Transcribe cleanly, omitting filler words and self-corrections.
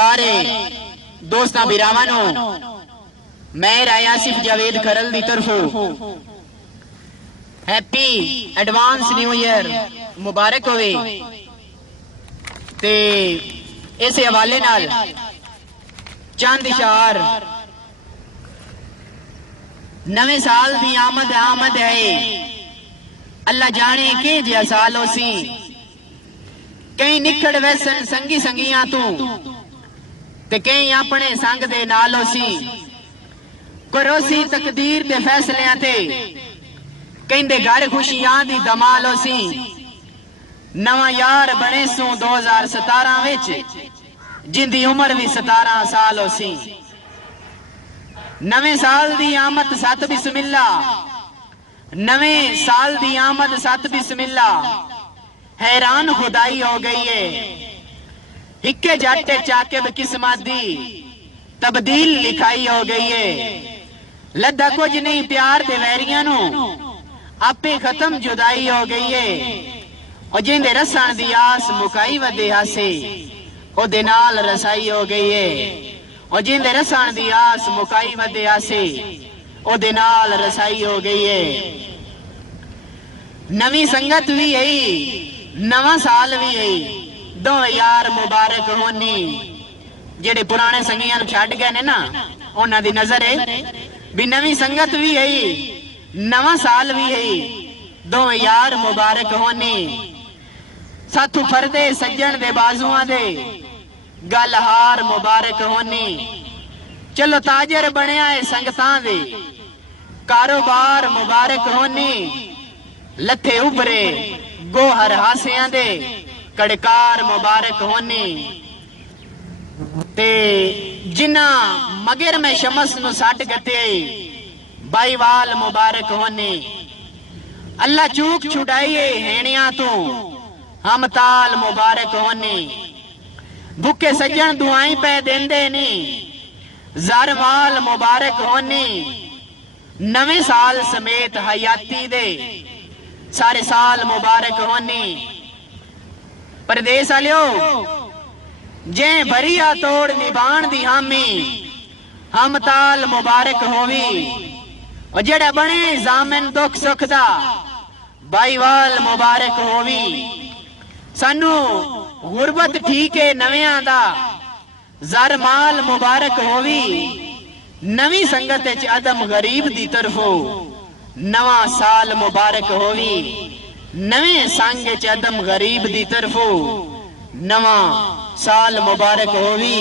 सारे दोस्तां बिरावां नूं मैं राय आसिफ जावेद खरल दी तरफों हैप्पी एडवांस न्यू ईयर मुबारक होवे ते इस हवाले नाल चंद इशार। नवे साल दी आमद आमद है, अल्लाह जाने के जिहा साल होसी। कई निखड़ वैसन संगी संगियां तू ते कई अपने संग दे नाल होसी। करोसी तकदीर दे फैसलियां ते कहंदे घर खुशियां दी धमाल होसी। नवा यार बने सू 2017 विच जिंदी उम्र भी 17 साल होसी। नवे साल दी आमद सत बिस्मिल्ला, नवे साल दी आमद सत बिस्मिल्ला। हैरान खुदाई हो गई है हिक्के जाटे चाके किस्मत दी तब्दील लिखाई हो गई है। लद्दा कुछ नहीं प्यार दे वैरियां नू आपे खत्म जुदाई हो गई है। और जिंदे रसन दी आस मुकाई वदे हासे ओदे नाल रसाई हो गई है। और जिंदे रसन दी आस मुकाई वदे हासे ओदे नाल रसाई हो गई है। नवी संगत भी है, नवा साल भी है, दो यार मुबारक होनी। जेडे पुराने संगियां छड्ड गए ने ना उन्हां दी नजर है भी नवी संगत भी है, नवा साल भी है, दो यार मुबारक होनी। साथू फरदे सज्जन दे बाजुआं दे गल हार मुबारक होनी। चलो ताजर बनया है संगतां दे कारोबार मुबारक होनी। लथे उभरे गोहर हासियां दे कड़कार मुबारक होनी। ते जिन्ना मगर में शमस नु सट गते बाईवाल मुबारक होनी। अल्लाह चूक छुड़ाइए हेणिया तू हम ताल मुबारक होनी। भुखे सज्जन दुआई पे देंदे नी ज़र माल मुबारक होनी। नवे साल समेत हयाती दे सारे साल मुबारक होनी। परदेस आलियो जे भरिया तोड़ निभाण दी हामी हम ताल मुबारक होवी। और जेड़ा बने जामिन दुख सुख दा बाईवाल मुबारक होवी। सानू गुरबत ठीक है नवियां दा ज़र माल मुबारक होवी। नवी संगत च अदम गरीब दी तरफों नवा साल मुबारक होवी। नवे संग च अदम गरीब दी तरफों नवा साल मुबारक होवी।